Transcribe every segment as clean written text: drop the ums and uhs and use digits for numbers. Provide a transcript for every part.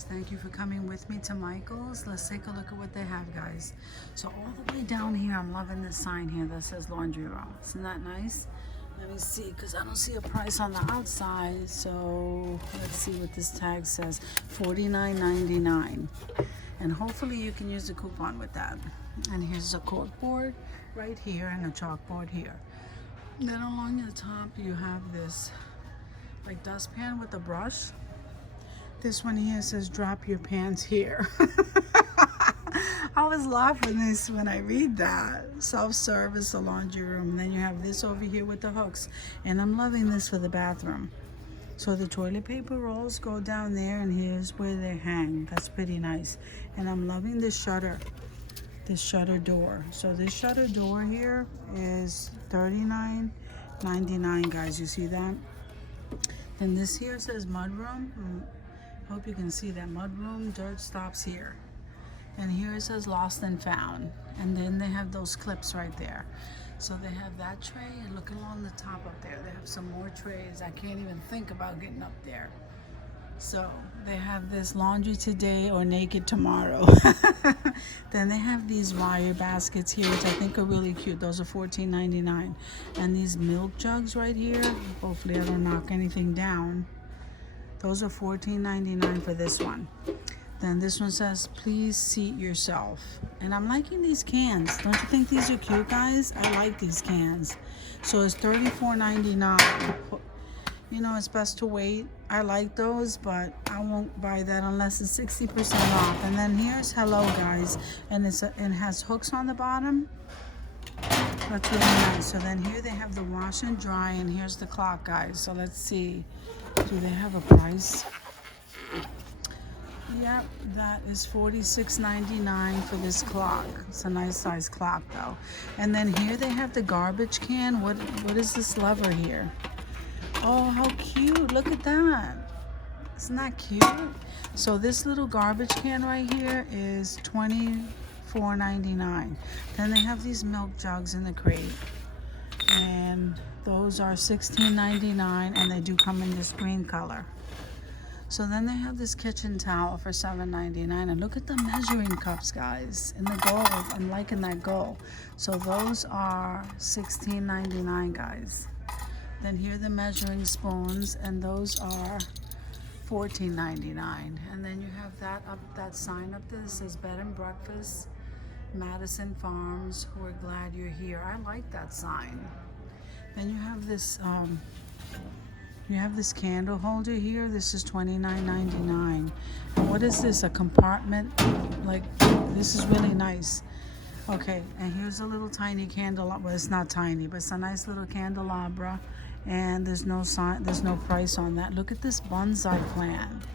guys, thank you for coming with me to Michael's. Let's take a look at what they have, guys. So all the way down here, I'm loving this sign here that says laundry room. Isn't that nice? Let me see, because I don't see a price on the outside. So let's see what this tag says. $49.99. And hopefully you can use the coupon with that. And here's a cork board right here and a chalkboard here. Then along the top you have this like dustpan with a brush. This one here says drop your pants here. I was laughing this when I read that. Self-service, the laundry room. And then you have this over here with the hooks. And I'm loving this for the bathroom. So the toilet paper rolls go down there, and here's where they hang. That's pretty nice. And I'm loving this shutter door. So this shutter door here is $39.99, guys. You see that? Then this here says mudroom. Hope you can see that mudroom. Dirt stops here. And here it says lost and found. And then they have those clips right there. So they have that tray, and look along the top up there. They have some more trays. I can't even think about getting up there. So they have this laundry today or naked tomorrow. Then they have these wire baskets here, which I think are really cute. Those are $14.99. And these milk jugs right here, hopefully I don't knock anything down. Those are $14.99 for this one. Then this one says, please seat yourself. And I'm liking these cans. Don't you think these are cute, guys? I like these cans. So it's $34.99. You know, it's best to wait. I like those, but I won't buy that unless it's 60% off. And then here's Hello, guys. And it has hooks on the bottom. That's really nice. So then here they have the wash and dry, and here's the clock, guys. So let's see. Do they have a price? Yep, that is $46.99 for this clock. It's a nice size clock though. And then here they have the garbage can. What is this lever here? Oh, how cute. Look at that. Isn't that cute? So this little garbage can right here is $24.99. Then they have these milk jugs in the crate. And those are $16.99, and they do come in this green color. So then they have this kitchen towel for $7.99. And look at the measuring cups, guys, in the gold. I'm liking that gold. So those are $16.99, guys. Then here are the measuring spoons, and those are $14.99. And then you have that sign up there that says Bed and Breakfast, Madison Farms. We're glad you're here. I like that sign. Then you have this candle holder here. This is $29.99. And what is this? A compartment? Like, this is really nice. Okay, and here's a little tiny candelabra. Well, it's not tiny, but it's a nice little candelabra. And there's no price on that. Look at this bonsai plant.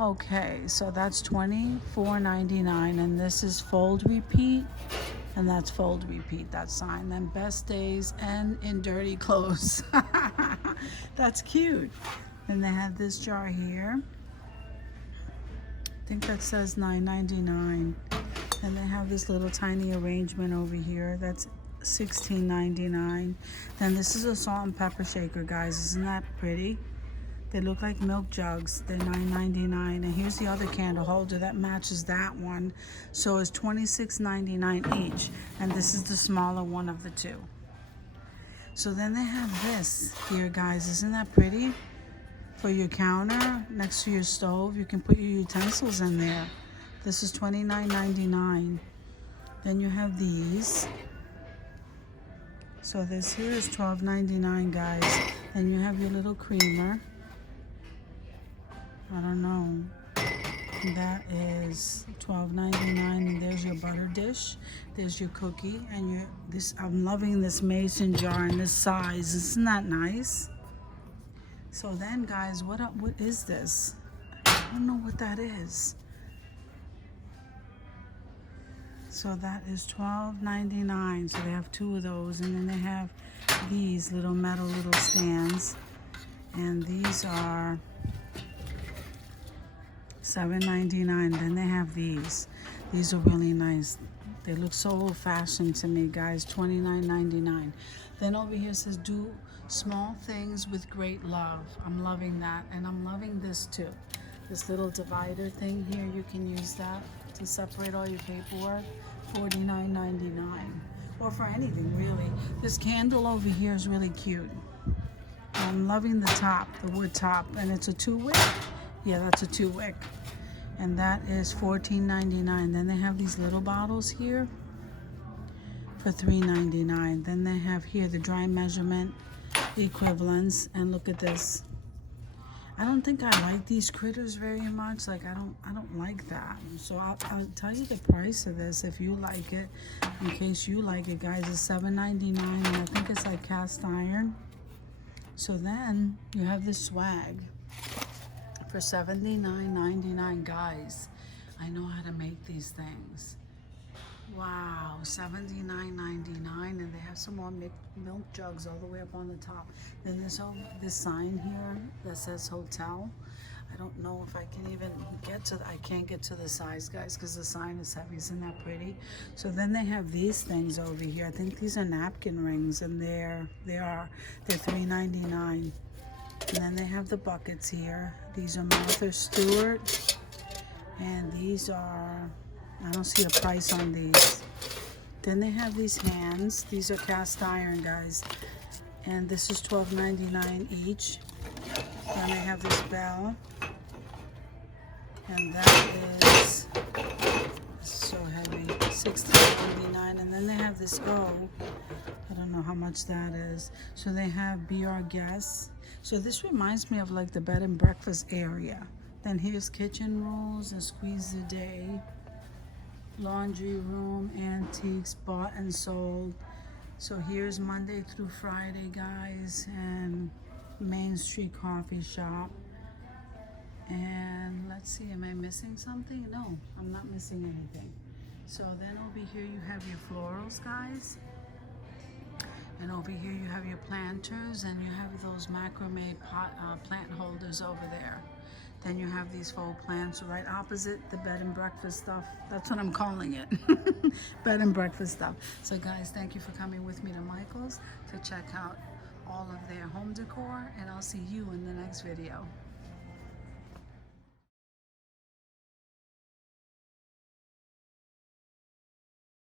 Okay, so that's $24.99, and this is fold repeat. And that's fold repeat, that sign. Then best days and in dirty clothes. That's cute. Then they have this jar here. I think that says $9.99. And they have this little tiny arrangement over here. That's $16.99. Then this is a salt and pepper shaker, guys. Isn't that pretty? They look like milk jugs. They're $9.99. And here's the other candle holder that matches that one. So it's $26.99 each. And this is the smaller one of the two. So then they have this here, guys. Isn't that pretty? For your counter, next to your stove, you can put your utensils in there. This is $29.99. Then you have these. So this here is $12.99, guys. Then you have your little creamer. I don't know. That is $12.99, and there's your butter dish. There's your cookie, and I'm loving this mason jar and this size. Isn't that nice? So then, guys, what is this? I don't know what that is. So that is $12.99. So they have two of those, and then they have these little metal stands, and these are $7.99. Then they have these. These are really nice. They look so old-fashioned to me, guys. $29.99. Then over here says do small things with great love. I'm loving that, and I'm loving this too. This little divider thing here, you can use that to separate all your paperwork. $49.99. Or for anything, really. This candle over here is really cute. I'm loving the top, the wood top. And it's a 2-wick. Yeah, that's a 2-wick. And that is $14.99. Then they have these little bottles here for $3.99. Then they have here the dry measurement equivalents. And look at this. I don't think I like these critters very much. Like I don't like that. So I'll tell you the price of this if you like it. In case you like it, guys, it's $7.99, and I think it's like cast iron. So then you have this swag for $79.99, guys. I know how to make these things. Wow, $79.99, and they have some more milk jugs all the way up on the top. Then there's this sign here that says hotel. I don't know if I can even get to. I can't get to the size, guys, because the sign is heavy. Isn't that pretty? So then they have these things over here. I think these are napkin rings, and they're $3.99. And then they have the buckets here. These are Martha Stewart, and these are. I don't see a price on these. Then they have these hands. These are cast iron, guys. And this is $12.99 each. Then they have this bell. And that is so heavy. $16.99. And then they have this I don't know how much that is. So they have Be Our Guest. So this reminds me of like the bed and breakfast area. Then here's kitchen rolls and squeeze a day. Laundry room, antiques, bought and sold. So here's Monday through Friday, guys, and Main Street Coffee Shop. And let's see, am I missing something? No, I'm not missing anything. So then over here you have your florals, guys. And over here you have your planters, and you have those macrame plant holders over there. Then you have these faux plants right opposite the bed and breakfast stuff. That's what I'm calling it. Bed and breakfast stuff. So guys, thank you for coming with me to Michael's to check out all of their home decor, and I'll see you in the next video.